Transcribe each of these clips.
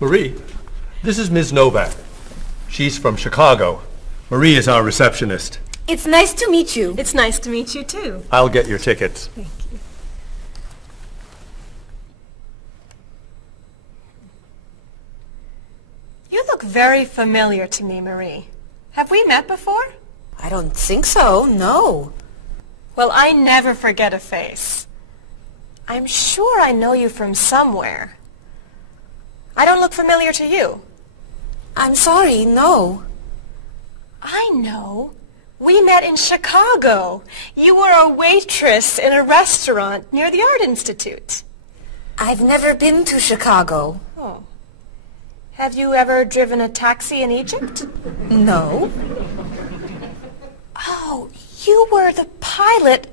Marie, this is Ms. Novak. She's from Chicago. Marie is our receptionist. It's nice to meet you. It's nice to meet you, too. I'll get your tickets. Thank you. You look very familiar to me, Marie. Have we met before? I don't think so, no. Well, I never forget a face. I'm sure I know you from somewhere. I don't look familiar to you. I'm sorry, no. I know. We met in Chicago. You were a waitress in a restaurant near the Art Institute. I've never been to Chicago. Oh. Have you ever driven a taxi in Egypt? No. Oh, you were the pilot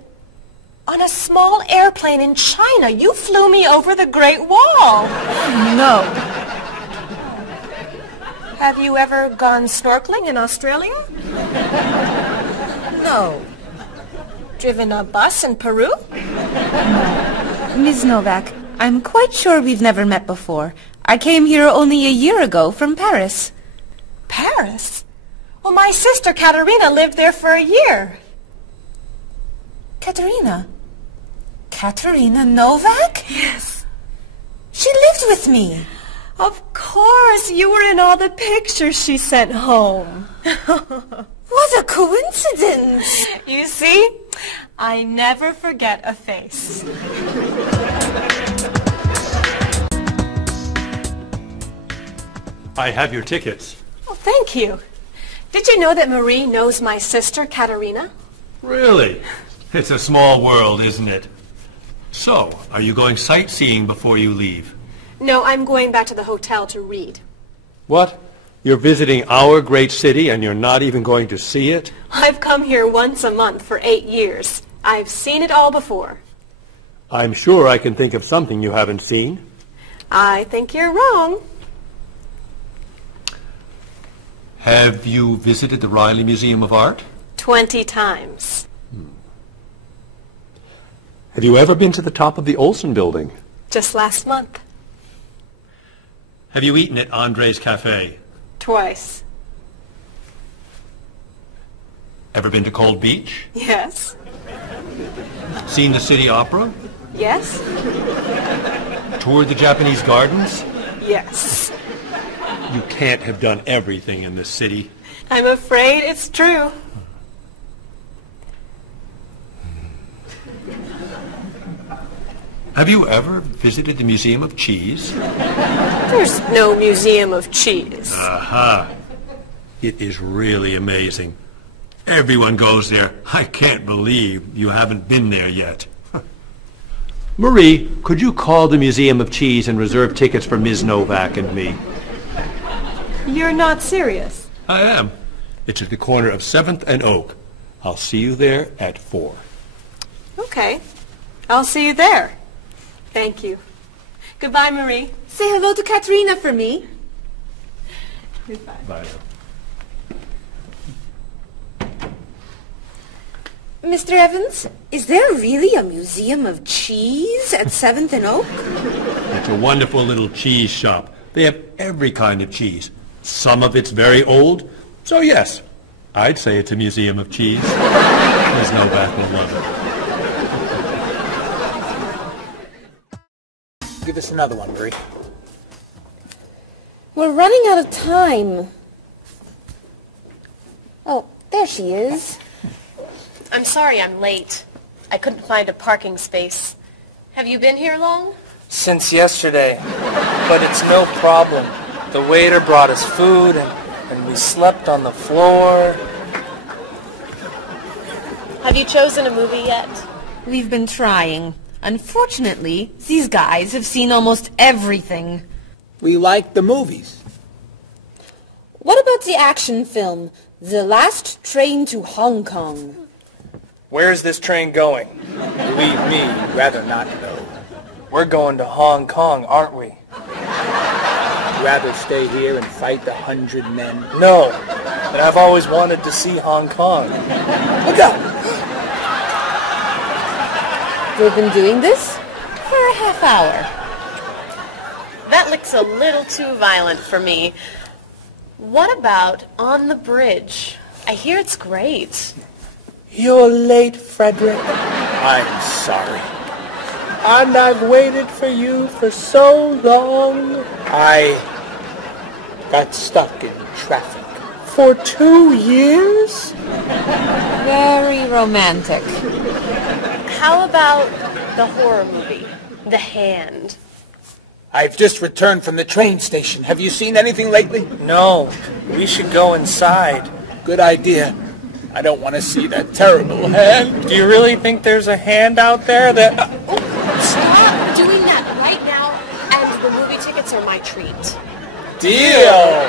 on a small airplane in China. You flew me over the Great Wall. No. Have you ever gone snorkeling in Australia? No. Driven a bus in Peru? Ms. Novak, I'm quite sure we've never met before. I came here only a year ago from Paris. Paris? Well, my sister Katerina lived there for a year. Katerina? Katerina Novak? Yes. She lived with me. Of course, you were in all the pictures she sent home. What a coincidence! You see, I never forget a face. I have your tickets. Oh, thank you. Did you know that Marie knows my sister, Katerina? Really? It's a small world, isn't it? So, are you going sightseeing before you leave? No, I'm going back to the hotel to read. What? You're visiting our great city and you're not even going to see it? I've come here once a month for 8 years. I've seen it all before. I'm sure I can think of something you haven't seen. I think you're wrong. Have you visited the Riley Museum of Art? 20 times. Have you ever been to the top of the Olsen Building? Just last month. Have you eaten at Andre's Cafe? Twice. Ever been to Cold Beach? Yes. Seen the City Opera? Yes. Toured the Japanese gardens? Yes. You can't have done everything in this city. I'm afraid it's true. Have you ever visited the Museum of Cheese? There's no museum of cheese. Aha. It is really amazing. Everyone goes there. I can't believe you haven't been there yet. Marie, could you call the Museum of Cheese and reserve tickets for Ms. Novak and me? You're not serious. I am. It's at the corner of 7th and Oak. I'll see you there at 4. Okay. I'll see you there. Thank you. Goodbye, Marie. Say hello to Katerina for me. Goodbye. Bye. Mr. Evans, is there really a museum of cheese at 7th and Oak? It's a wonderful little cheese shop. They have every kind of cheese. Some of it's very old. So yes, I'd say it's a museum of cheese. Ms. Novak will love it. Give us another one, Marie. We're running out of time. Oh, there she is. I'm sorry I'm late. I couldn't find a parking space. Have you been here long? Since yesterday. But it's no problem. The waiter brought us food and we slept on the floor. Have you chosen a movie yet? We've been trying. Unfortunately, these guys have seen almost everything. We like the movies. What about the action film, The Last Train to Hong Kong? Where's this train going? Believe me, rather not know. We're going to Hong Kong, aren't we? Rather stay here and fight the 100 men? No, but I've always wanted to see Hong Kong. Look out! We've been doing this for a half hour. That That looks a little too violent for me. What about On the Bridge? I hear it's great. You're late, Frederick. I'm sorry. And I've waited for you for so long. I got stuck in traffic for 2 years. Very romantic. How about the horror movie, The Hand? I've just returned from the train station. Have you seen anything lately? No, we should go inside. Good idea. I don't want to see that terrible hand. Do you really think there's a hand out there that... Stop doing that right now, and the movie tickets are my treat. Deal!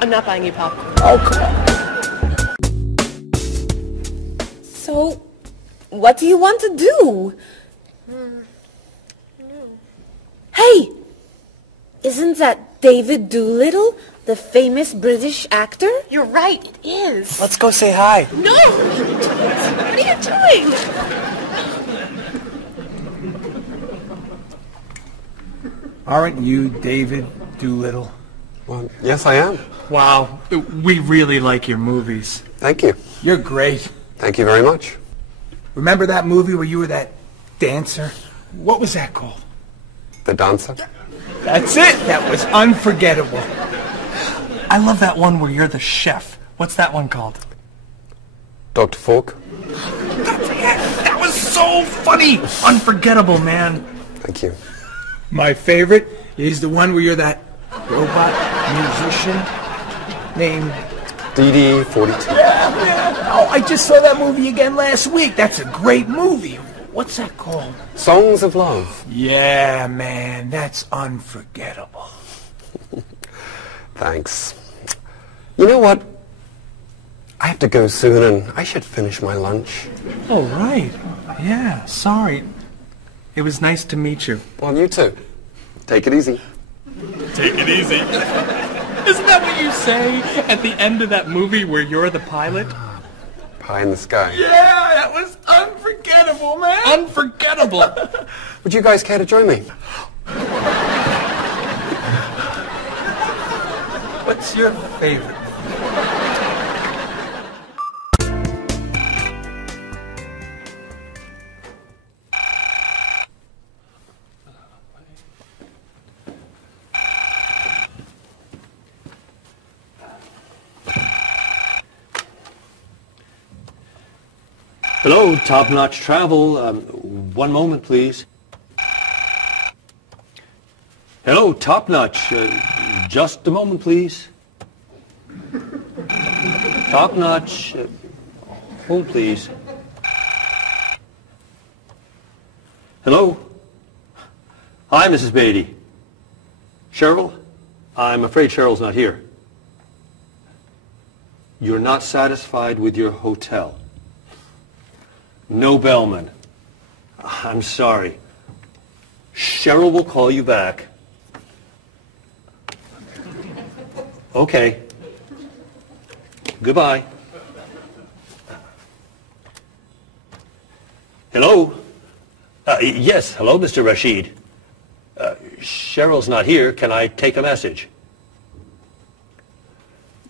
I'm not buying you popcorn. Oh, come on. So, what do you want to do? Hey! Isn't that David Doolittle, the famous British actor? You're right, it is. Let's go say hi. No! What are you doing? Aren't you David Doolittle? Well, yes, I am. Wow, we really like your movies. Thank you. You're great. Thank you very much. Remember that movie where you were that dancer? What was that called? The Dancer? That's it. That was unforgettable. I love that one where you're the chef. What's that one called? Dr. Falk? That was so funny! Unforgettable, man. Thank you. My favorite is the one where you're that robot musician named... DD-42. Oh, I just saw that movie again last week. That's a great movie. What's that called? Songs of Love. Yeah, man, that's unforgettable. Thanks. You know what? I have to go soon, and I should finish my lunch. Oh, right. Yeah, sorry. It was nice to meet you. Well, you too. Take it easy. Take it easy. Isn't that what you say at the end of that movie where you're the pilot? Pie in the sky. Yeah, that was unforgettable, man. Unforgettable. Would you guys care to join me? What's your favorite? Hello, Top Notch Travel. One moment, please. Hello, Top Notch. Just a moment, please. Top Notch. Hold, please. Hello? Hi, Mrs. Beatty. Cheryl? I'm afraid Cheryl's not here. You're not satisfied with your hotel? No bellman. I'm sorry. Cheryl will call you back. Okay. Goodbye. Hello? Yes, hello, Mr. Rashid. Cheryl's not here. Can I take a message?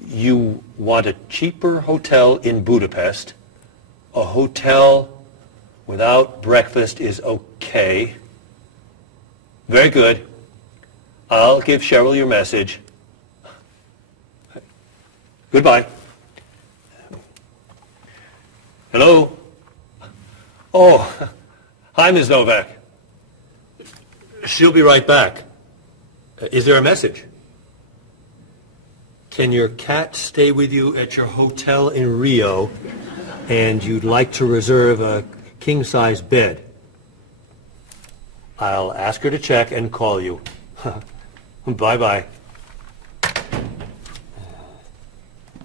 You want a cheaper hotel in Budapest? A hotel without breakfast is okay. Very good. I'll give Cheryl your message. Goodbye. Hello? Oh, hi, Ms. Novak. She'll be right back. Is there a message? Can your cat stay with you at your hotel in Rio, and you'd like to reserve a king-size bed? I'll ask her to check and call you. Bye-bye.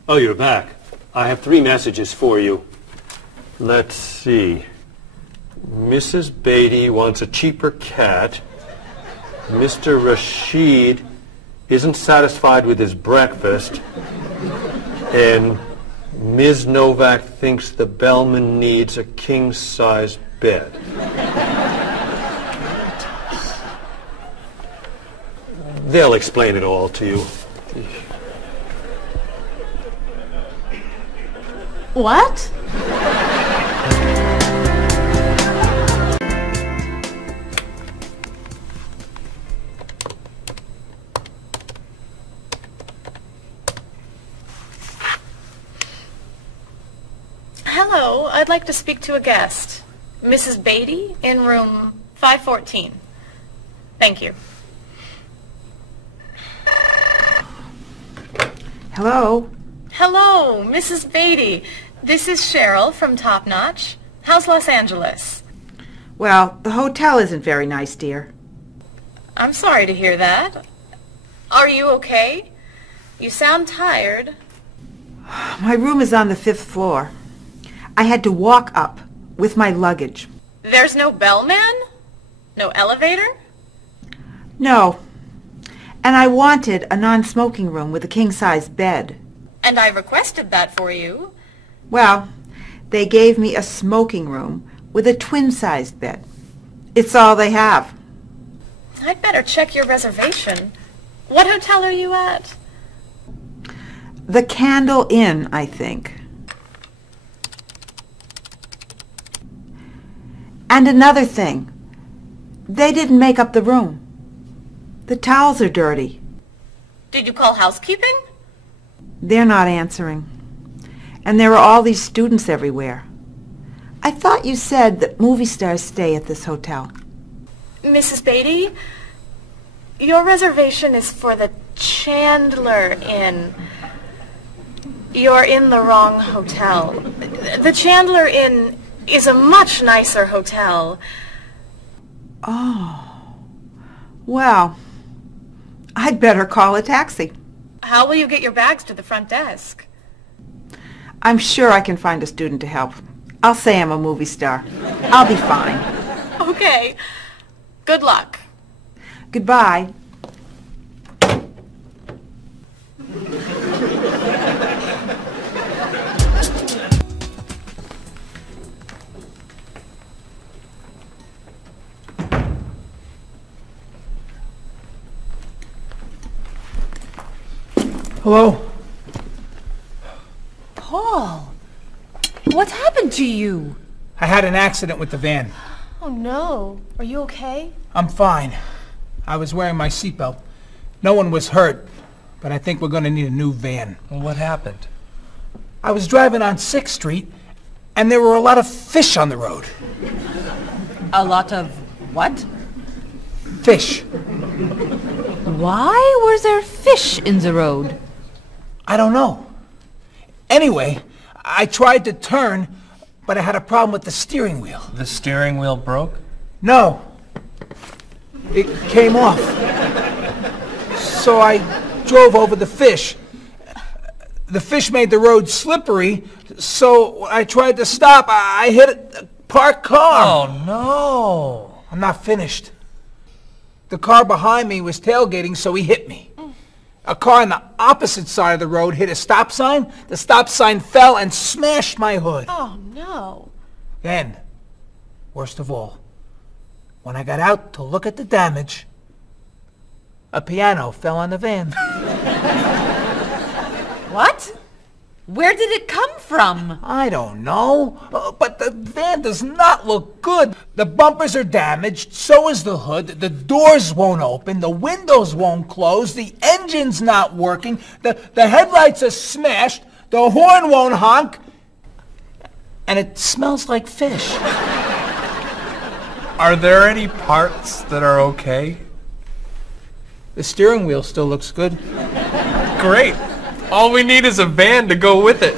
Oh, you're back. I have 3 messages for you. Let's see. Mrs. Beatty wants a cheaper cat. Mr. Rashid isn't satisfied with his breakfast. And Ms. Novak thinks the bellman needs a king-size bed. They'll explain it all to you. What? Hello, I'd like to speak to a guest. Mrs. Beatty in room 514. Thank you. Hello? Hello, Mrs. Beatty. This is Cheryl from Top Notch. How's Los Angeles? Well, the hotel isn't very nice, dear. I'm sorry to hear that. Are you okay? You sound tired. My room is on the 5th floor. I had to walk up with my luggage. There's no bellman? No elevator? No. And I wanted a non-smoking room with a king-size bed. And I requested that for you. Well, they gave me a smoking room with a twin-sized bed. It's all they have. I'd better check your reservation. What hotel are you at? The Candle Inn, I think. And another thing. They didn't make up the room. The towels are dirty. Did you call housekeeping? They're not answering. And there are all these students everywhere. I thought you said that movie stars stay at this hotel. Mrs. Beatty, your reservation is for the Chandler Inn. You're in the wrong hotel. The Chandler Inn is a much nicer hotel. Oh. Well, I'd better call a taxi. How will you get your bags to the front desk? I'm sure I can find a student to help. I'll say I'm a movie star. I'll be fine. Okay. Good luck. Goodbye. Hello? Paul, what's happened to you? I had an accident with the van. Oh no. Are you okay? I'm fine. I was wearing my seatbelt. No one was hurt, but I think we're going to need a new van. What happened? I was driving on 6th Street, and there were a lot of fish on the road. A lot of what? Fish. Why was there fish in the road? I don't know. Anyway, I tried to turn, but I had a problem with the steering wheel. The steering wheel broke? No. It came off. So I drove over the fish. The fish made the road slippery, so I tried to stop. I hit a parked car. Oh, no. I'm not finished. The car behind me was tailgating, so he hit me. A car on the opposite side of the road hit a stop sign. The stop sign fell and smashed my hood. Oh no. Then, worst of all, when I got out to look at the damage, a piano fell on the van. What? Where did it come from? I don't know, but the van does not look good. The bumpers are damaged, so is the hood, the doors won't open, the windows won't close, the engine's not working, the headlights are smashed, the horn won't honk, and it smells like fish. Are there any parts that are okay? The steering wheel still looks good. Great. All we need is a van to go with it.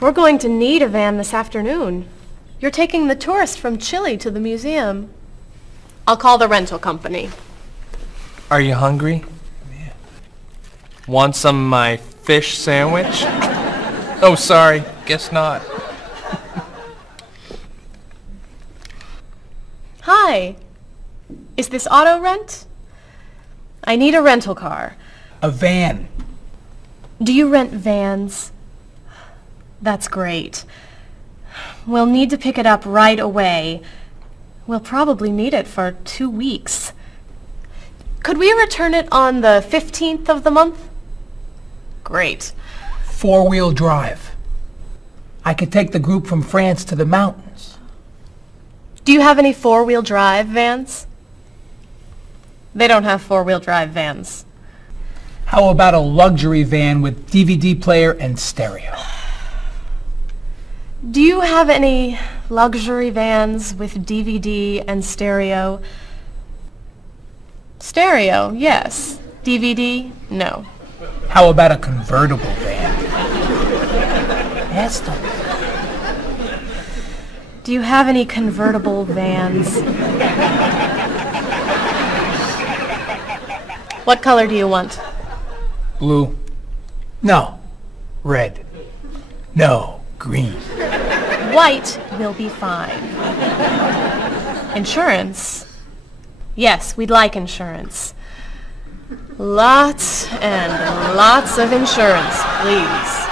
We're going to need a van this afternoon. You're taking the tourist from Chile to the museum. I'll call the rental company. Are you hungry? Yeah. Want some of my fish sandwich? Oh, sorry. Guess not. Hi. Is this auto rent? I need a rental car. A van. Do you rent vans? That's great. We'll need to pick it up right away. We'll probably need it for 2 weeks. Could we return it on the 15th of the month? Great. 4-wheel drive. I could take the group from France to the mountains. Do you have any 4-wheel drive vans? They don't have 4-wheel drive vans. How about a luxury van with DVD player and stereo? Do you have any luxury vans with DVD and stereo? Stereo, yes. DVD, no. How about a convertible van? Ask them. Do you have any convertible vans? What color do you want? Blue. No. Red. No. Green. White will be fine. Insurance? Yes, we'd like insurance. Lots and lots of insurance, please.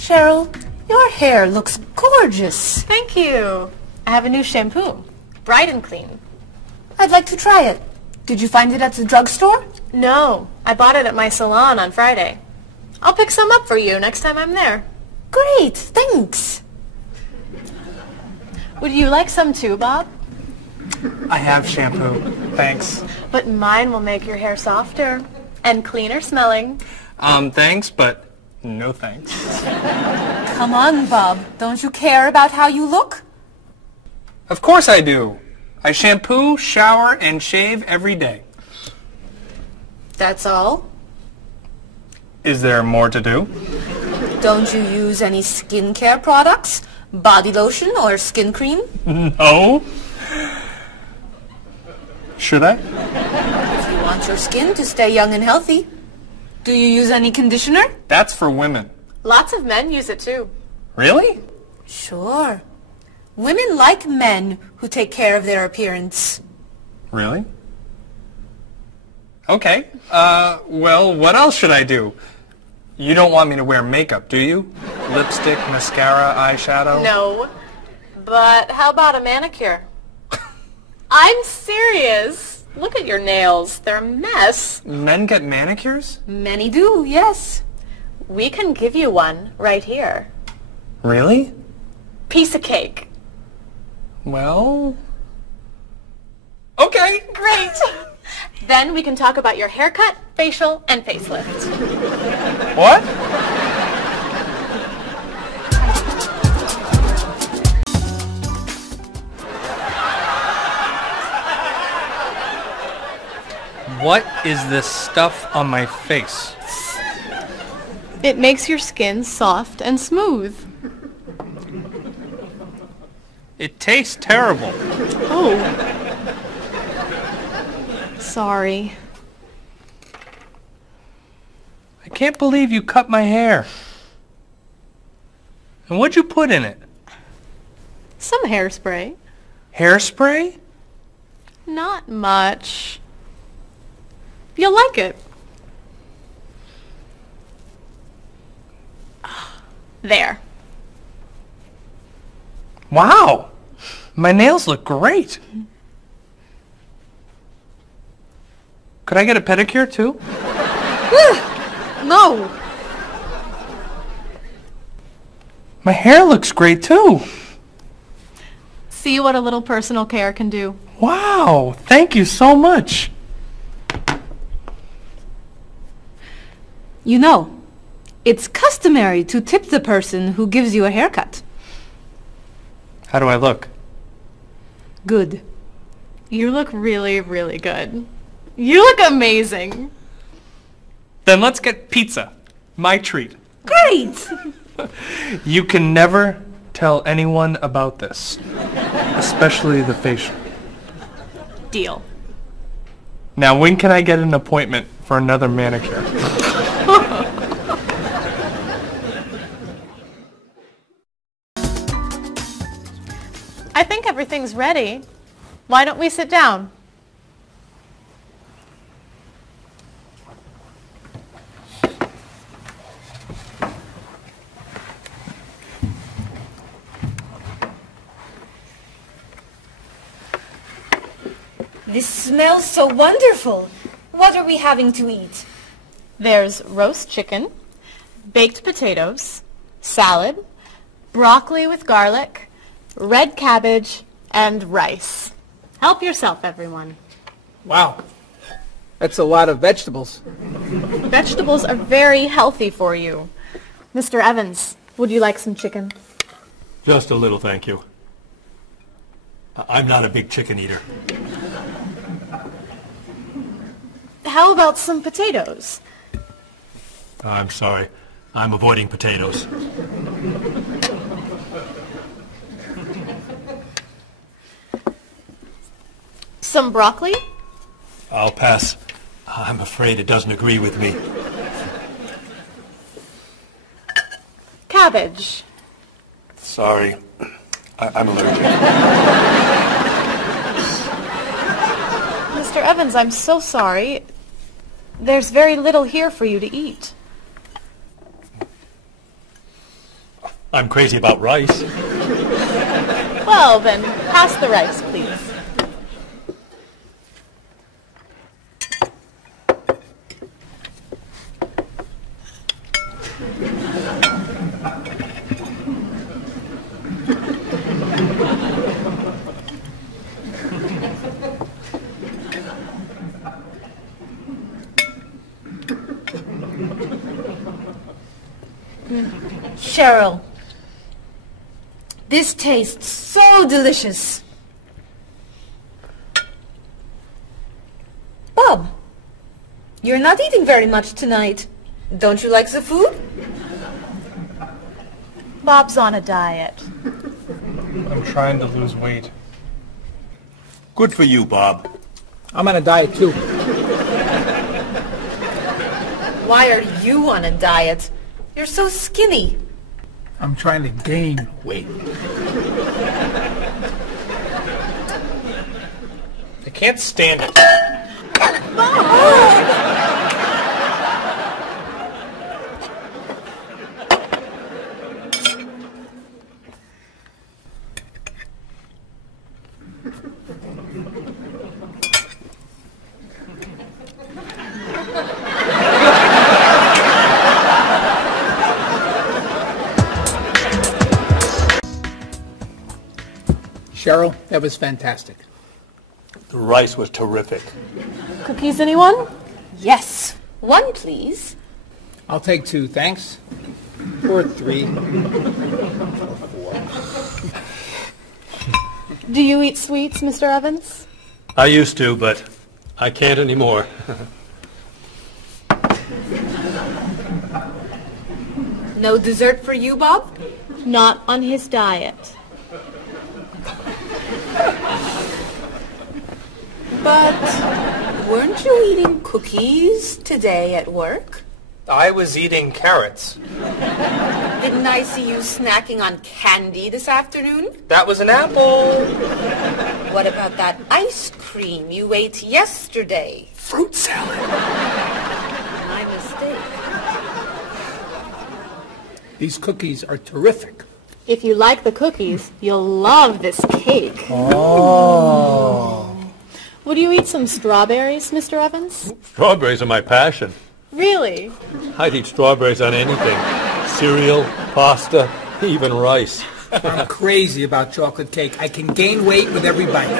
Cheryl, your hair looks gorgeous. Thank you. I have a new shampoo. Bright and clean. I'd like to try it. Did you find it at the drugstore? No, I bought it at my salon on Friday. I'll pick some up for you next time I'm there. Great, thanks. Would you like some too, Bob? I have shampoo. Thanks. But mine will make your hair softer and cleaner smelling. Thanks, but no thanks. Come on, Bob. Don't you care about how you look? Of course I do. I shampoo, shower, and shave every day. That's all? Is there more to do? Don't you use any skincare products? Body lotion or skin cream? No. Should I? If you want your skin to stay young and healthy. Do you use any conditioner? That's for women. Lots of men use it too. Really? Sure. Women like men who take care of their appearance. Really? Okay. Well, what else should I do? You don't want me to wear makeup, do you? Lipstick, mascara, eyeshadow? No. But how about a manicure? I'm serious. Look at your nails. They're a mess. Men get manicures? Many do, yes. We can give you one right here. Really? Piece of cake. Well... Okay. Great. Then we can talk about your haircut, facial, and facelift. What? What is this stuff on my face? It makes your skin soft and smooth. It tastes terrible. Oh. Sorry. I can't believe you cut my hair. And what'd you put in it? Some hairspray. Hairspray? Not much. You'll like it. There. Wow! My nails look great. Could I get a pedicure too? No. My hair looks great too. See what a little personal care can do. Wow! Thank you so much. You know, it's customary to tip the person who gives you a haircut. How do I look? Good. You look really, really good. You look amazing. Then let's get pizza. My treat. Great! You can never tell anyone about this. Especially the facial. Deal. Now, when can I get an appointment for another manicure? I think everything's ready. Why don't we sit down? This smells so wonderful. What are we having to eat? There's roast chicken, baked potatoes, salad, broccoli with garlic, red cabbage, and rice. Help yourself, everyone. Wow. That's a lot of vegetables. Vegetables are very healthy for you. Mr. Evans, would you like some chicken? Just a little, thank you. I'm not a big chicken eater. How about some potatoes? I'm sorry. I'm avoiding potatoes. Some broccoli? I'll pass. I'm afraid it doesn't agree with me. Cabbage. Sorry. I'm allergic. Mr. Evans, I'm so sorry. There's very little here for you to eat. I'm crazy about rice. Well, then, pass the rice, please. Cheryl, this tastes so delicious. Bob, you're not eating very much tonight. Don't you like the food? Bob's on a diet. I'm trying to lose weight. Good for you, Bob. I'm on a diet too. Why are you on a diet? You're so skinny. I'm trying to gain weight. I can't stand it. Cheryl, that was fantastic. The rice was terrific. Cookies, anyone? Yes. One, please. I'll take 2, thanks. Or 3. Do you eat sweets, Mr. Evans? I used to, but I can't anymore. No dessert for you, Bob? Not on his diet. But weren't you eating cookies today at work? I was eating carrots. Didn't I see you snacking on candy this afternoon? That was an apple. What about that ice cream you ate yesterday? Fruit salad. My mistake. These cookies are terrific. If you like the cookies, you'll love this cake. Oh. Would you eat some strawberries, Mr. Evans? Strawberries are my passion. Really? I'd eat strawberries on anything. Cereal, pasta, even rice. I'm crazy about chocolate cake. I can gain weight with every bite.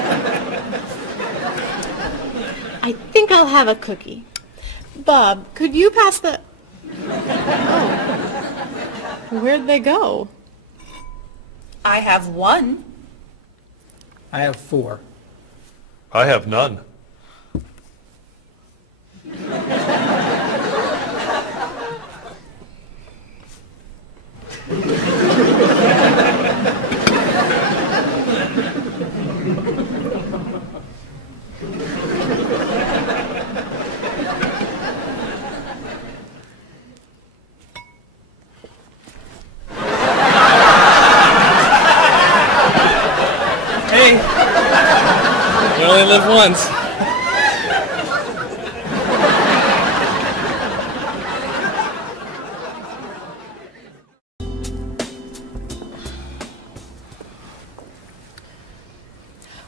I think I'll have a cookie. Bob, could you pass the... Oh. Where'd they go? I have one. I have 4. I have none. Hey, you only live once.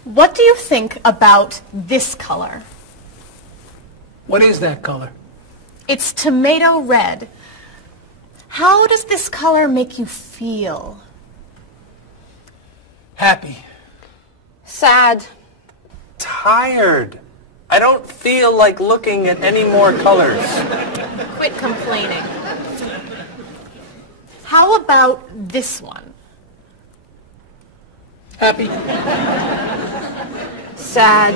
What do you think about this color? What is that color? It's tomato red. How does this color make you feel? Happy. Sad. Tired. I don't feel like looking at any more colors. Quit complaining. How about this one? Happy. Sad.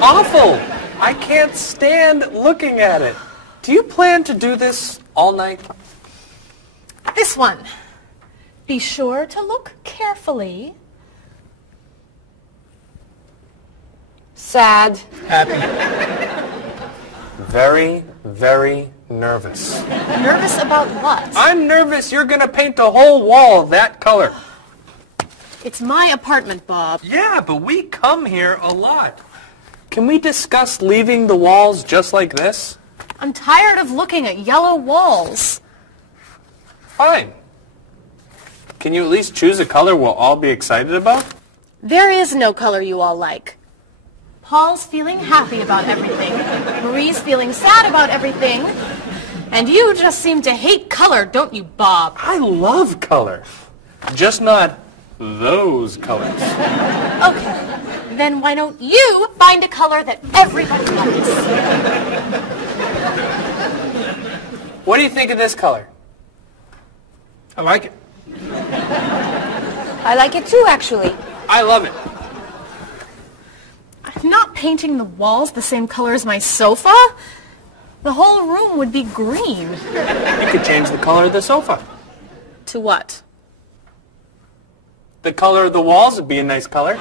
Awful. I can't stand looking at it. Do you plan to do this all night? This one. Be sure to look carefully. Sad. Happy. Very, very nervous. Nervous about what? I'm nervous you're gonna paint the whole wall that color. It's my apartment, Bob. Yeah, but we come here a lot. Can we discuss leaving the walls just like this? I'm tired of looking at yellow walls. Fine. Can you at least choose a color we'll all be excited about? There is no color you all like. Paul's feeling happy about everything. Marie's feeling sad about everything. And you just seem to hate color, don't you, Bob? I love color. Just not those colors. Okay. Then why don't you find a color that everybody likes? What do you think of this color? I like it. I like it too, actually. I love it. I'm not painting the walls the same color as my sofa. The whole room would be green. You could change the color of the sofa. To what? The color of the walls would be a nice color.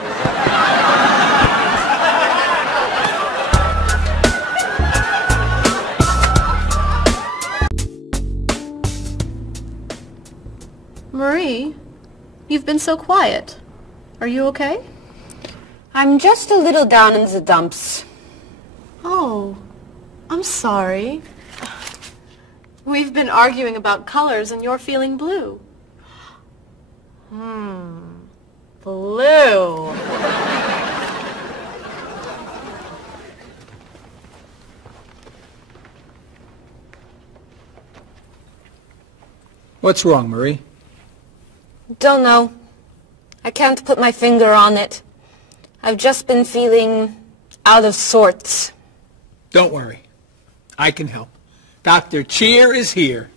Marie, you've been so quiet. Are you okay? I'm just a little down in the dumps. Oh, I'm sorry. We've been arguing about colors and you're feeling blue. Blue. What's wrong, Marie? Don't know. I can't put my finger on it. I've just been feeling out of sorts. Don't worry. I can help. Dr. Cheer is here.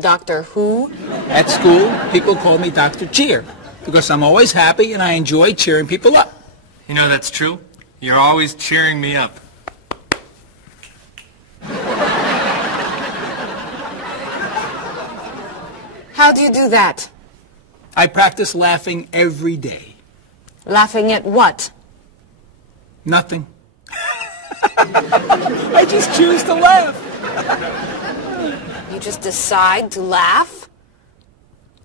Doctor who? At school, people call me Dr. Cheer because I'm always happy and I enjoy cheering people up. You know that's true. You're always cheering me up. How do you do that? I practice laughing every day. Laughing at what? Nothing. I just choose to laugh. You just decide to laugh?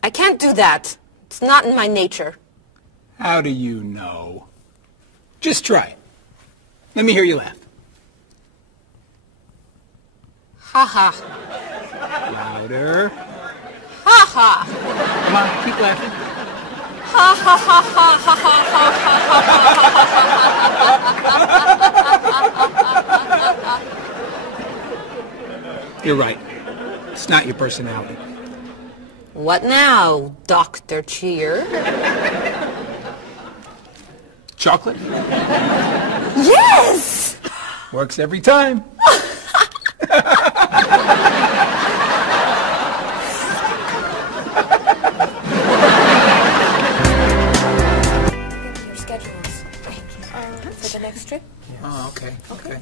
I can't do that. It's not in my nature. How do you know? Just try it. Let me hear you laugh. Ha ha. Louder. Ha ha. Come on, keep laughing. Ha ha ha ha ha ha ha. You're right. It's not your personality. What now, Dr. Cheer? Chocolate? Yes! Works every time. Your schedules. Thank you. For the next trip? Oh, okay. Okay.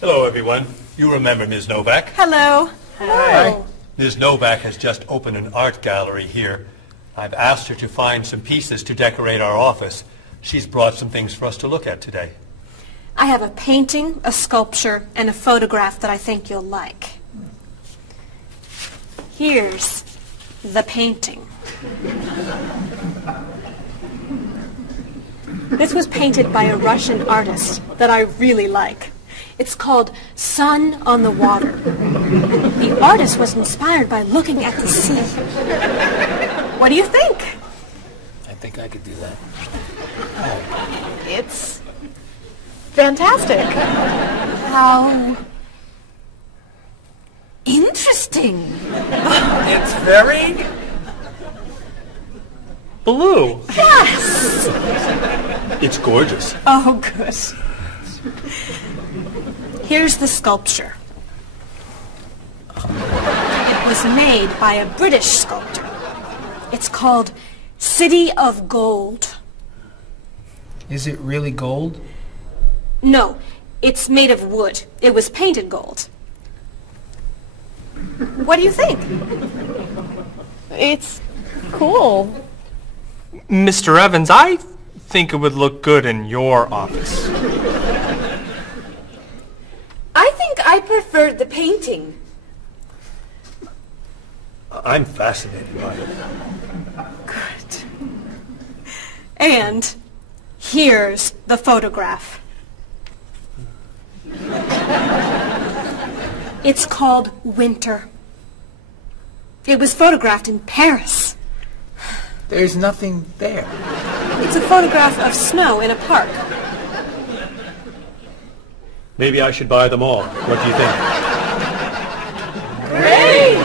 Hello, everyone. You remember Ms. Novak? Hello. Hello. Ms. Novak has just opened an art gallery here. I've asked her to find some pieces to decorate our office. She's brought some things for us to look at today. I have a painting, a sculpture, and a photograph that I think you'll like. Here's the painting. This was painted by a Russian artist that I really like. It's called Sun on the Water. The artist was inspired by looking at the sea. What do you think? I think think I could do that. It's fantastic. How interesting. It's very Blue. Yes! It's gorgeous. Oh, good. Here's the sculpture. It was made by a British sculptor. It's called City of Gold. Is it really gold? No, it's made of wood. It was painted gold. What do you think? It's cool. Mr. Evans, I think it would look good in your office. I think I preferred the painting. I'm fascinated by it. Good. And here's the photograph. It's called Winter. It was photographed in Paris. There's nothing there. It's a photograph of snow in a park. Maybe I should buy them all. What do you think? Great!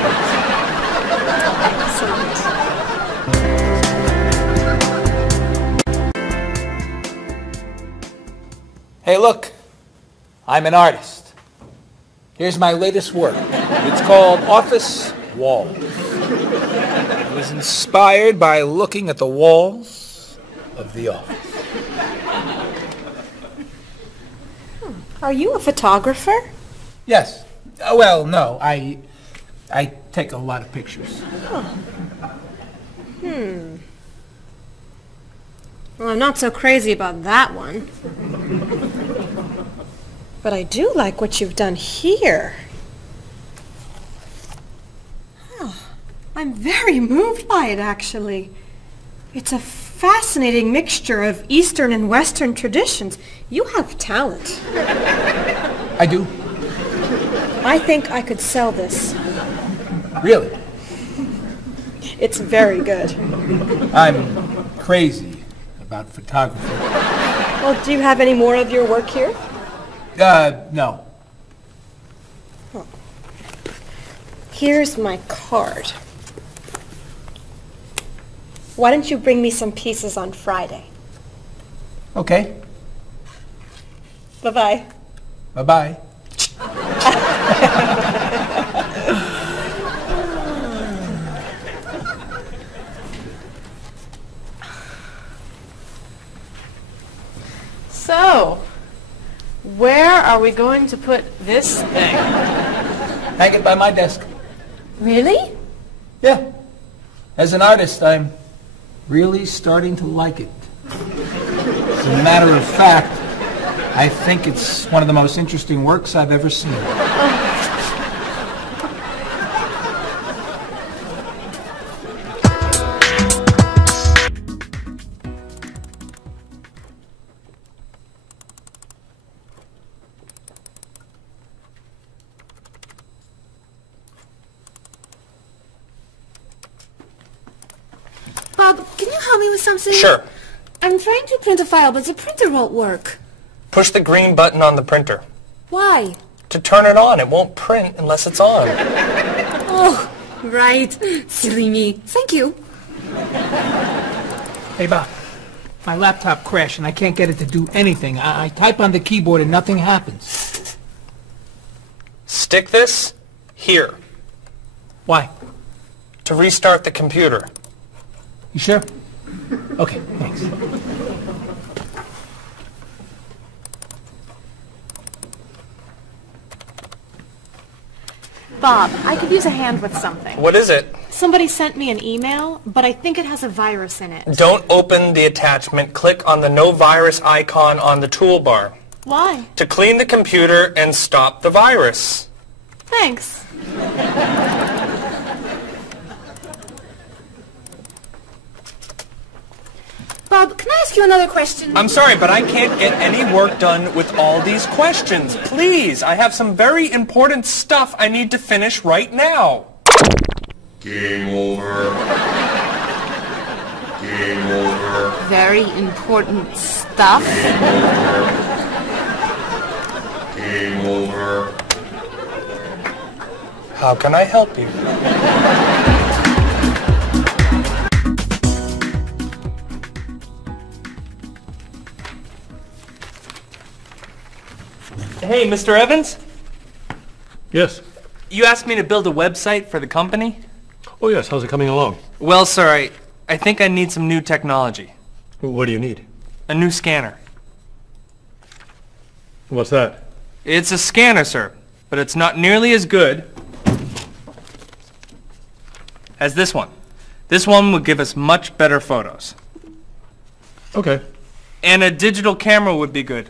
Hey, look. I'm an artist. Here's my latest work. It's called Office Walls. I was inspired by looking at the walls of the office. Are you a photographer? Yes. Well, no. I take a lot of pictures. Well, I'm not so crazy about that one. But I do like what you've done here. Oh, I'm very moved by it, actually. It's a fascinating mixture of Eastern and Western traditions. You have talent. I do. I think I could sell this. Really? It's very good. I'm crazy about photography. Well, do you have any more of your work here? No. Here's my card. Why don't you bring me some pieces on Friday? Okay. Bye-bye. Bye-bye. So, where are we going to put this thing? Hang it by my desk. Really? Yeah. As an artist, I'm really starting to like it. As a matter of fact, I think it's one of the most interesting works I've ever seen. Bob, can you help me with something? Sure. I'm trying to print a file, but the printer won't work. Push the green button on the printer. Why? To turn it on. It won't print unless it's on. Oh, right. Silly me. Thank you. Hey, Bob. My laptop crashed and I can't get it to do anything. I type on the keyboard and nothing happens. Stick this here Why? to restart the computer. You sure? Okay, thanks. Bob, I could use a hand with something. What is it? Somebody sent me an email, but I think it has a virus in it. Don't open the attachment. Click on the no virus icon on the toolbar Why? to clean the computer and stop the virus. Thanks. Bob, can I ask you another question? I'm sorry, but I can't get any work done with all these questions. Please, I have some very important stuff I need to finish right now. Game over. Game over. very important stuff. Game over. How can I help you? Hey, Mr. Evans? Yes. You asked me to build a website for the company? Oh, yes. How's it coming along? Well, sir, I think I need some new technology. What do you need? A new scanner. What's that? It's a scanner, sir, but it's not nearly as good as this one. This one would give us much better photos. Okay. And a digital camera would be good.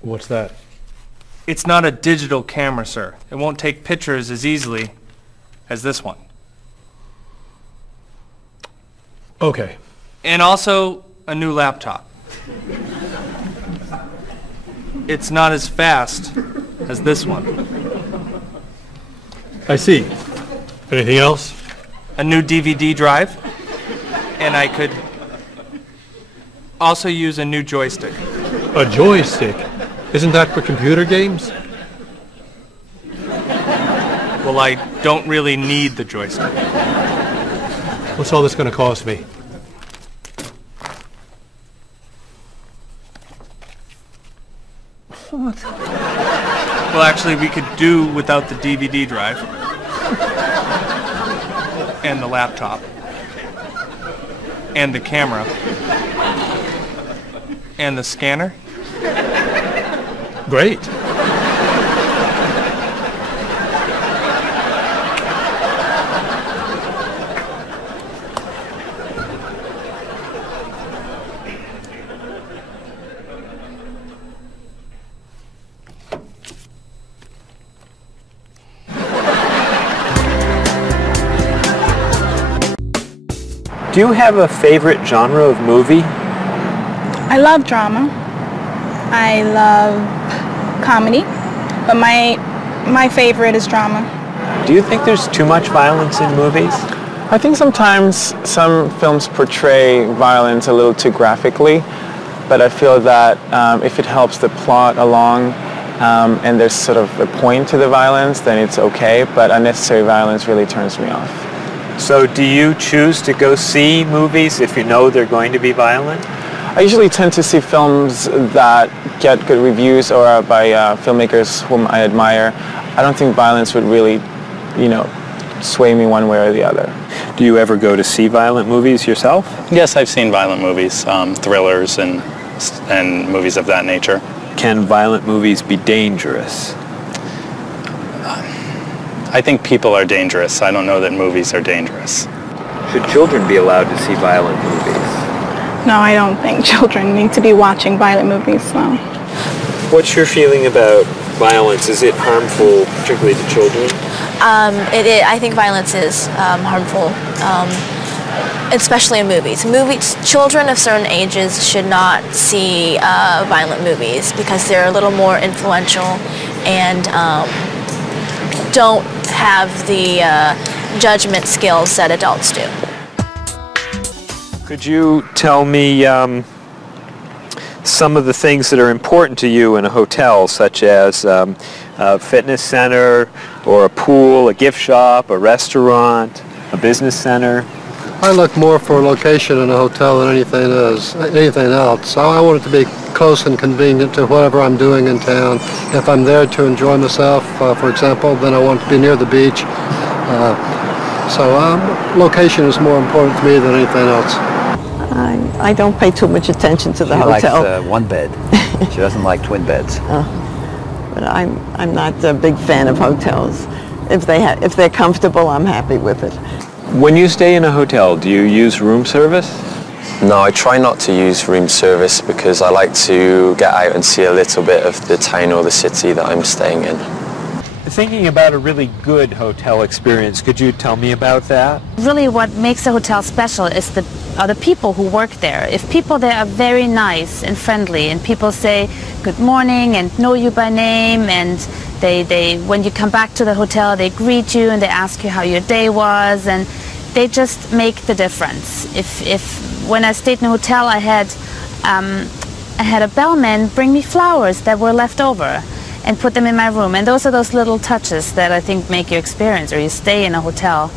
What's that? It's not a digital camera, sir. It won't take pictures as easily as this one. Okay. And also a new laptop. It's not as fast as this one. I see. Anything else? A new DVD drive. And I could also use a new joystick. A joystick? Isn't that for computer games? Well, I don't really need the joystick. What's all this going to cost me? What? Well, actually, we could do without the DVD drive. And the laptop. And the camera. And the scanner. Great. Do you have a favorite genre of movie? I love drama. I love comedy, but my favorite is drama. Do you think there's too much violence in movies? I think sometimes some films portray violence a little too graphically, but I feel that if it helps the plot along and there's sort of a point to the violence, then it's okay, but unnecessary violence really turns me off. So do you choose to go see movies if you know they're going to be violent? I usually tend to see films that get good reviews or are by filmmakers whom I admire. I don't think violence would really, sway me one way or the other. Do you ever go to see violent movies yourself? Yes, I've seen violent movies, thrillers and movies of that nature. Can violent movies be dangerous? I think people are dangerous. I don't know that movies are dangerous. Should children be allowed to see violent movies? No, I don't think children need to be watching violent movies, no. What's your feeling about violence? Is it harmful, particularly to children? I think violence is harmful, especially in movies. Children of certain ages should not see violent movies because they're a little more influential and don't have the judgment skills that adults do. Could you tell me some of the things that are important to you in a hotel, such as a fitness center, or a pool, a gift shop, a restaurant, a business center? I look more for a location in a hotel than anything else. I want it to be close and convenient to whatever I'm doing in town. If I'm there to enjoy myself, for example, then I want to be near the beach. Location is more important to me than anything else. I don't pay too much attention to the hotel. She likes one bed. She doesn't like twin beds. But I'm not a big fan of hotels. If they're comfortable, I'm happy with it. When you stay in a hotel, do you use room service? No, I try not to use room service because I like to get out and see a little bit of the town or the city that I'm staying in. Thinking about a really good hotel experience, could you tell me about that? Really what makes a hotel special is are the people who work there. If people there are very nice and friendly and people say good morning and know you by name, and they when you come back to the hotel they greet you and they ask you how your day was, and they just make the difference. If when I stayed in a hotel, I had a bellman bring me flowers that were left over and put them in my room. And those are those little touches that I think make your experience, or you stay in a hotel,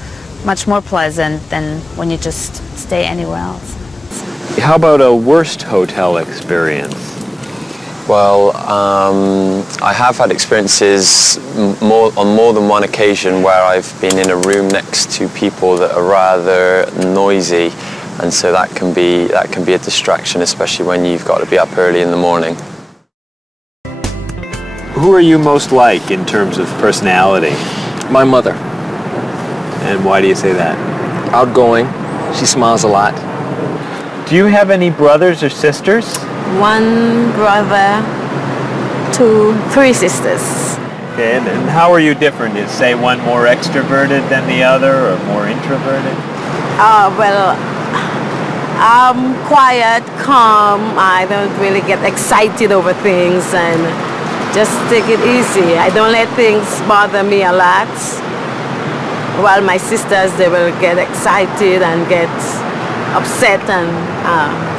much more pleasant than when you just stay anywhere else. How about a worst hotel experience? Well, I have had experiences on more than one occasion where I've been in a room next to people that are rather noisy, and so that can be a distraction, especially when you've got to be up early in the morning. Who are you most like in terms of personality? My mother. And why do you say that? Outgoing. She smiles a lot. Do you have any brothers or sisters? One brother, 3 sisters. Okay, and how are you different? Is, say, one more extroverted than the other, or more introverted? Well, I'm quiet, calm. I don't really get excited over things and just take it easy. I don't let things bother me a lot. While my sisters, they will get excited and get upset, and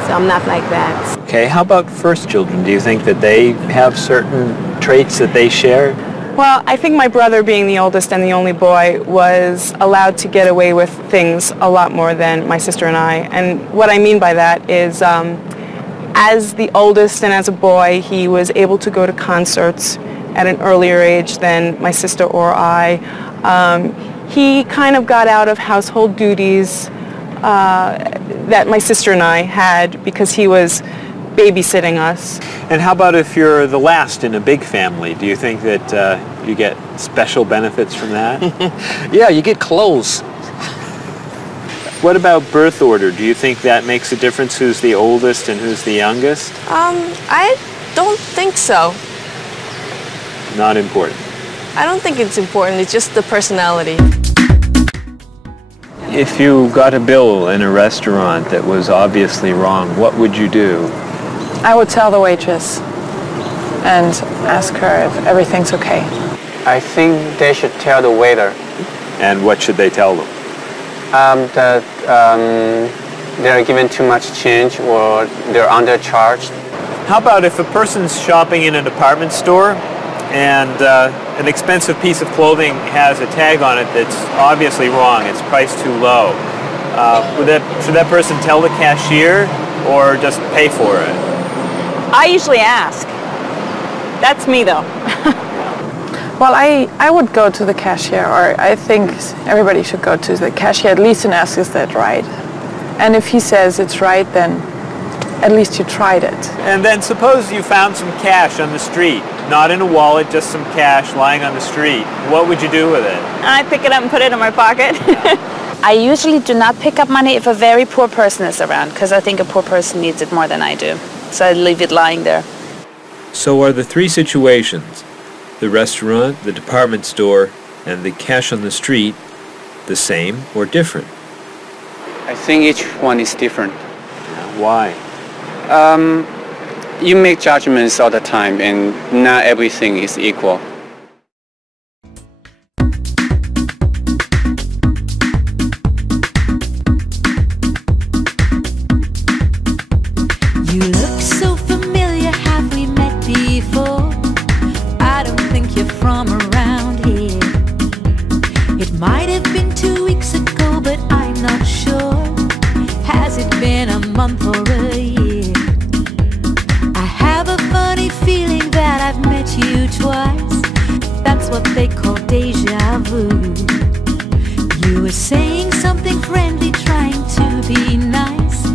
so I'm not like that. Okay, how about first children? Do you think that they have certain traits that they share? Well, I think my brother, being the oldest and the only boy, was allowed to get away with things a lot more than my sister and I. And what I mean by that is, as the oldest and as a boy, he was able to go to concerts at an earlier age than my sister or I. He kind of got out of household duties that my sister and I had because he was babysitting us. And how about if you're the last in a big family? Do you think that you get special benefits from that? Yeah, you get clothes. What about birth order? Do you think that makes a difference, who's the oldest and who's the youngest? I don't think so. Not important. I don't think it's important. It's just the personality. If you got a bill in a restaurant that was obviously wrong, what would you do? I would tell the waitress and ask her if everything's okay. I think they should tell the waiter. And what should they tell them? That they're given too much change or they're undercharged. How about if a person's shopping in a department store and an expensive piece of clothing has a tag on it that's obviously wrong, it's priced too low. Should that person tell the cashier or just pay for it? I usually ask. That's me though. Well, I would go to the cashier, or I think everybody should go to the cashier at least and ask, is that right? And if he says it's right, then at least you tried it. And then suppose you found some cash on the street, not in a wallet, just some cash lying on the street. What would you do with it? I'd pick it up and put it in my pocket. I usually do not pick up money if a very poor person is around, because I think a poor person needs it more than I do. So I leave it lying there. So are the 3 situations, the restaurant, the department store, and the cash on the street, the same or different? I think each one is different. Why? You make judgments all the time, and not everything is equal. You look so familiar, have we met before? I don't think you're from around here. It might have been 2 weeks ago, but I'm not sure. Has it been a month or a year? I have a funny feeling that I've met you twice. That's what they call deja vu. You were saying something friendly, trying to be nice,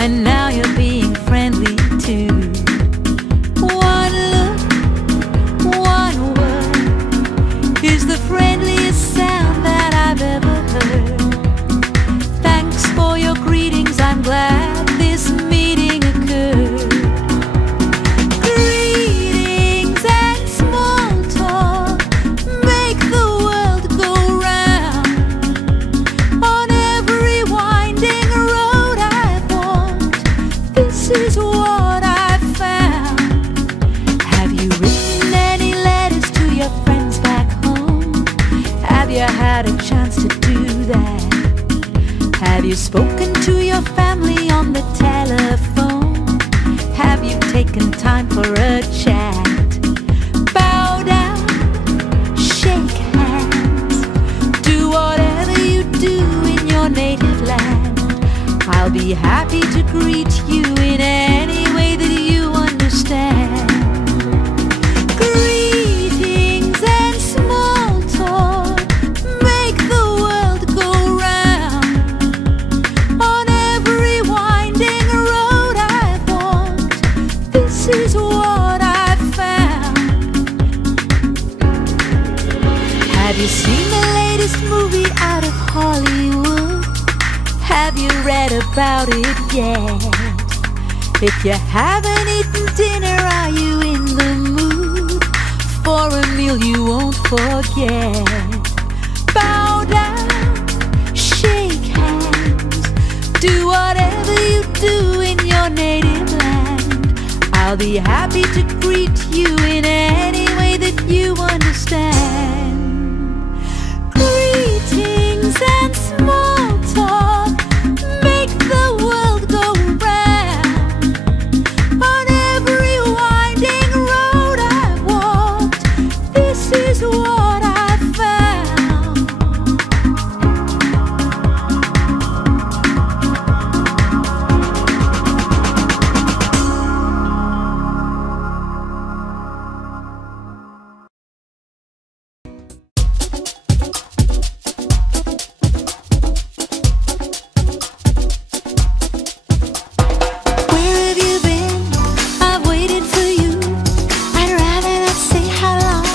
and now you're being friendly too. One look, one word is the friendliest sound that I've ever heard. Thanks for your greetings, I'm glad this meeting occurred. Greetings and small talk make the world go round. On every winding road I've walked, this is what I've found. Have you written any letters to your friends back home? Have you had a chance to do that? Have Have you spoken to your family on the telephone? Have you taken time for a chat? Bow down, shake hands, do whatever you do in your native land. I'll be happy to greet you in any way that you understand. Greetings and small talk make the world go round. On every winding road I've walked, this is what I've found. Have you seen the latest movie out of Hollywood? Have you read about it yet? If you haven't eaten dinner, are you in the mood for a meal you won't forget? Bow down, shake hands, do whatever you do in your native land. I'll be happy to greet you in any way that you understand. Greetings and small talk make the world go round. On every winding road I've walked, this is what I've found. Where have you been? I've waited for you. I'd rather not say how long.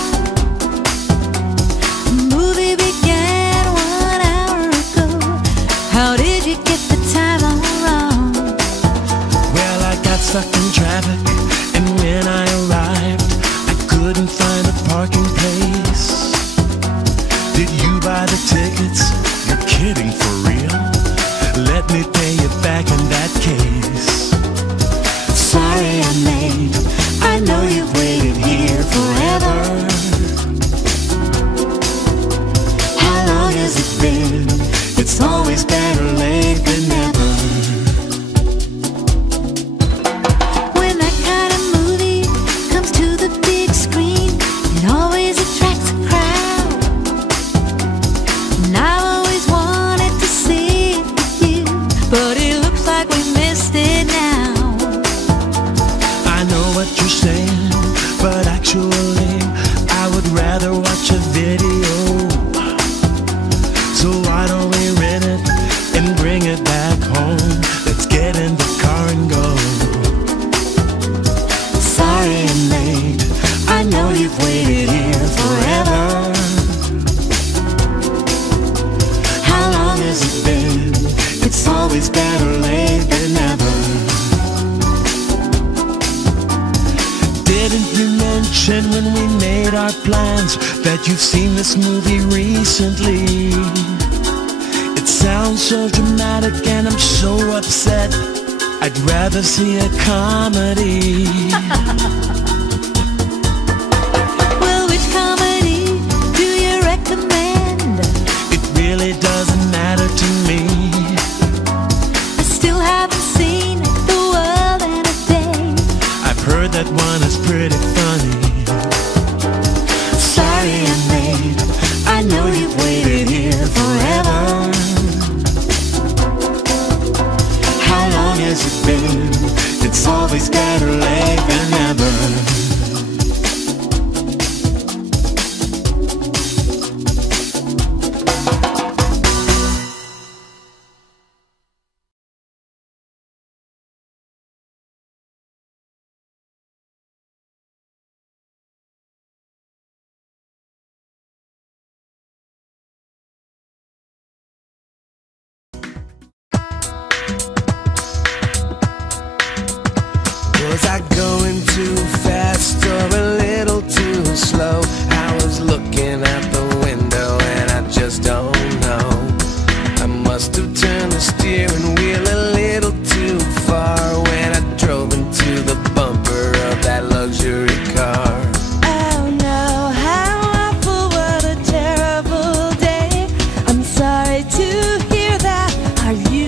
The movie began 1 hour ago. How did you get the time all wrong? Well, I got stuck in traffic, and when I arrived, I couldn't find a parking place. Did you buy the tickets? You're kidding, for real? Let me pay you back in that case. Sorry I'm late. I know you've waited here forever. How long has it been? It's always better late than never. When that kind of movie comes to the big screen, it always attracts a crowd. And I always wanted to see it with you, but it looks like we missed it now. I know what you're saying, but actually, I would rather watch a video. So why don't we rent it and bring it back home? Let's get in the car and go. Sorry I'm late. I know you've waited here forever. How long has it been? It's always better late than never. Didn't you mention when we made our plans that you've seen this movie recently? It sounds so dramatic and I'm so upset. I'd rather see a comedy. Well, which comedy do you recommend? It really doesn't matter to me. I still haven't seen The World in a Day. I've heard that one is pretty funny. Sorry I'm late. I know you've waited here forever. How long has it been? It's always better late than never. Was I going too fast or a little too slow? I was looking out the window and I just don't know. I must have turned the steering wheel a little too far when I drove into the bumper of that luxury car. Oh no, how awful, what a terrible day. I'm sorry to hear that. Are you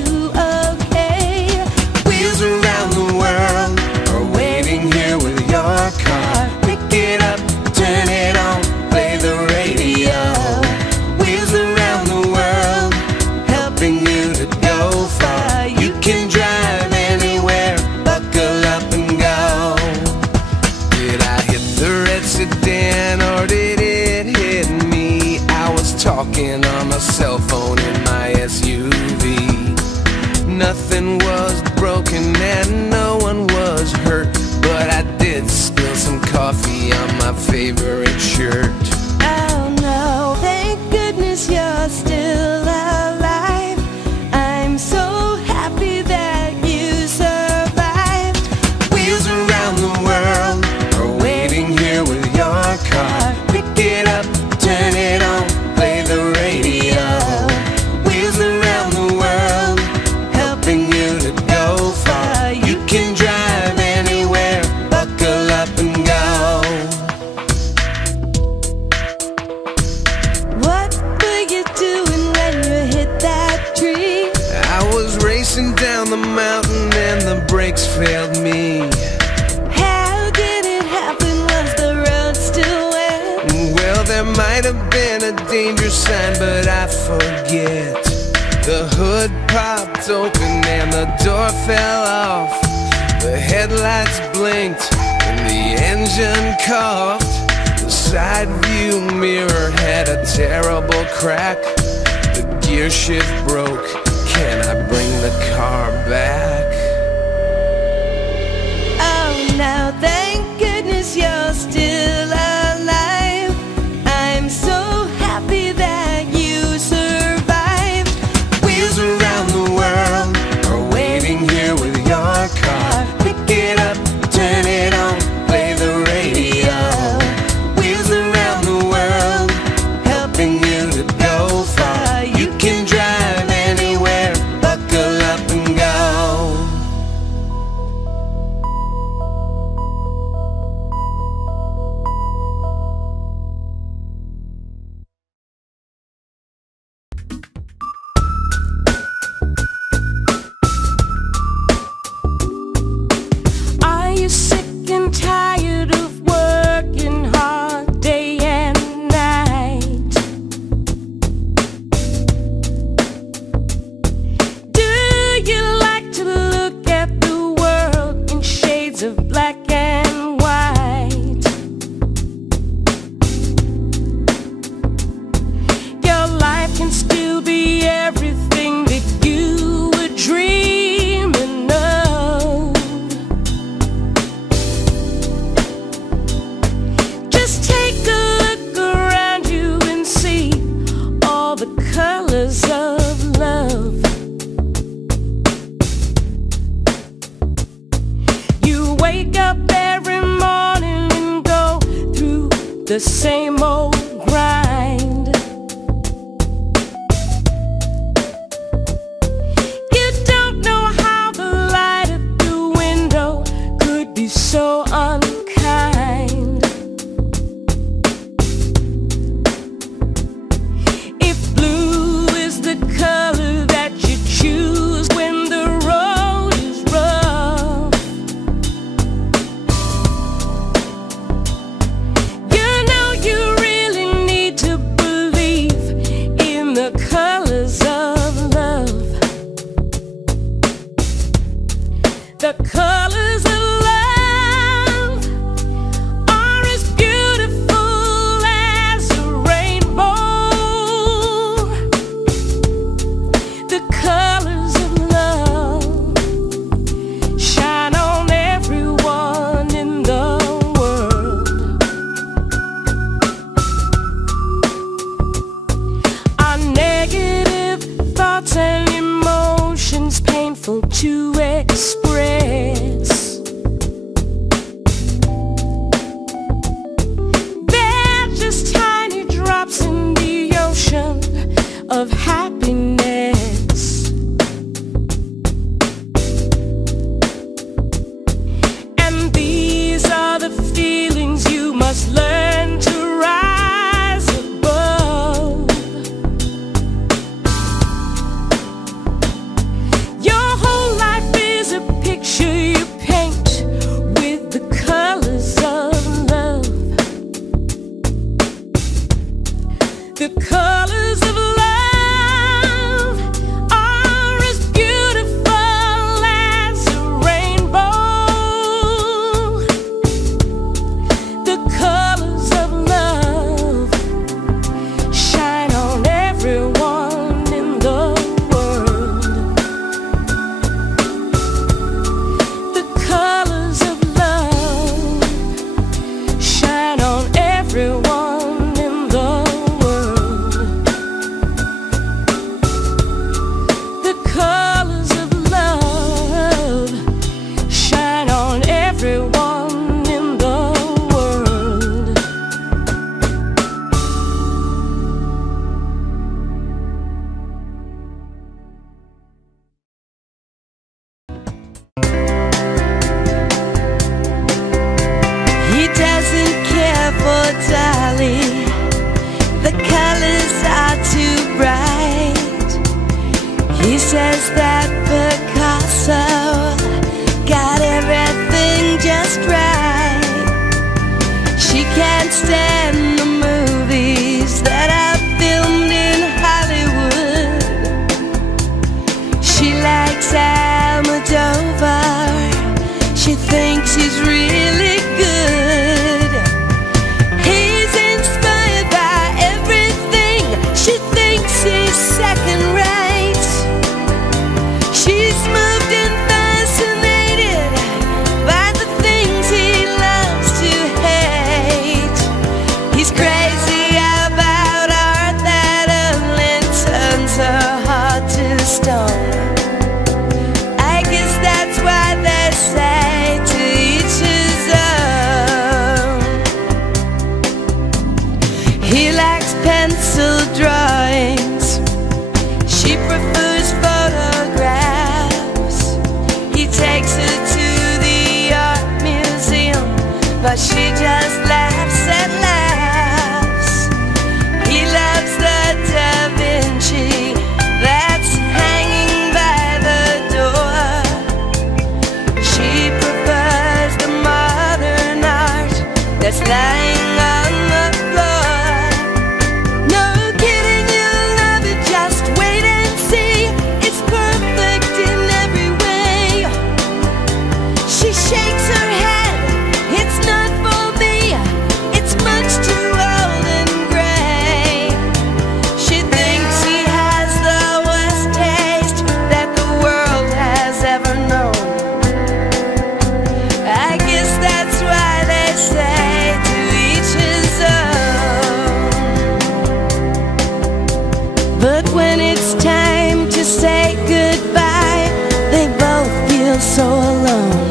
danger sign, but I forget. The hood popped open and the door fell off. The headlights blinked and the engine coughed. The side view mirror had a terrible crack. The gear shift broke. Can I bring the car back? Oh no, thank goodness you're still alive. I'm so happy that you survived. Wheels around the world are waiting here with your car. Pick it up, turn it on, play the radio. Wheels around the world, helping you to go far. You can drive anywhere, buckle up and go. Are you sick and tired of working hard day and night? Do you like to look at the world in shades of black and white? Your life can still be everything that you were dreaming of. Just take a look around you and see all the colors of love. You wake up every morning and go through the same old grind. You don't know how the light at the window could be so unkind. If blue is the color that you choose when the road is rough, you know you really need to believe in the colors of love. The colors of love are as beautiful as a rainbow. The colors of love shine on everyone in the world. Our negative thoughts and emotions painful to express. They're just tiny drops in the ocean of happiness. And these are the feelings you must learn to rise above. Your whole life is a picture you paint with the colors of love. The colors of love are as beautiful as a rainbow. The colors of love shine on everyone in the world. The colors of love shine on everyone in the world. The colors of love shine on everyone in the world. He doesn't care for Dolly. The colors are too bright. He says that Picasso got everything just right. She can't stand the movies that I've been She thinks he's really good. He's inspired by everything. She thinks he's second rate. She's moved and fascinated by the things he loves to hate. He's crazy about art that only turns her heart to stone. I guess that's why they say to each his own. He likes pencil drawings. She prefers photographs. He takes her to the art museum, but she just laughs and laughs. He loves the Da Vinci that's hanging by the door. She prefers the modern art that's lying on the floor. No kidding, you'll love it, just wait and see. It's perfect in every way. She shakes her head, it's not for me. It's much too old and gray. She thinks he has the worst taste that the world has ever known. I guess that's why they say to each his own. But when it's time to say goodbye, they both feel so alone.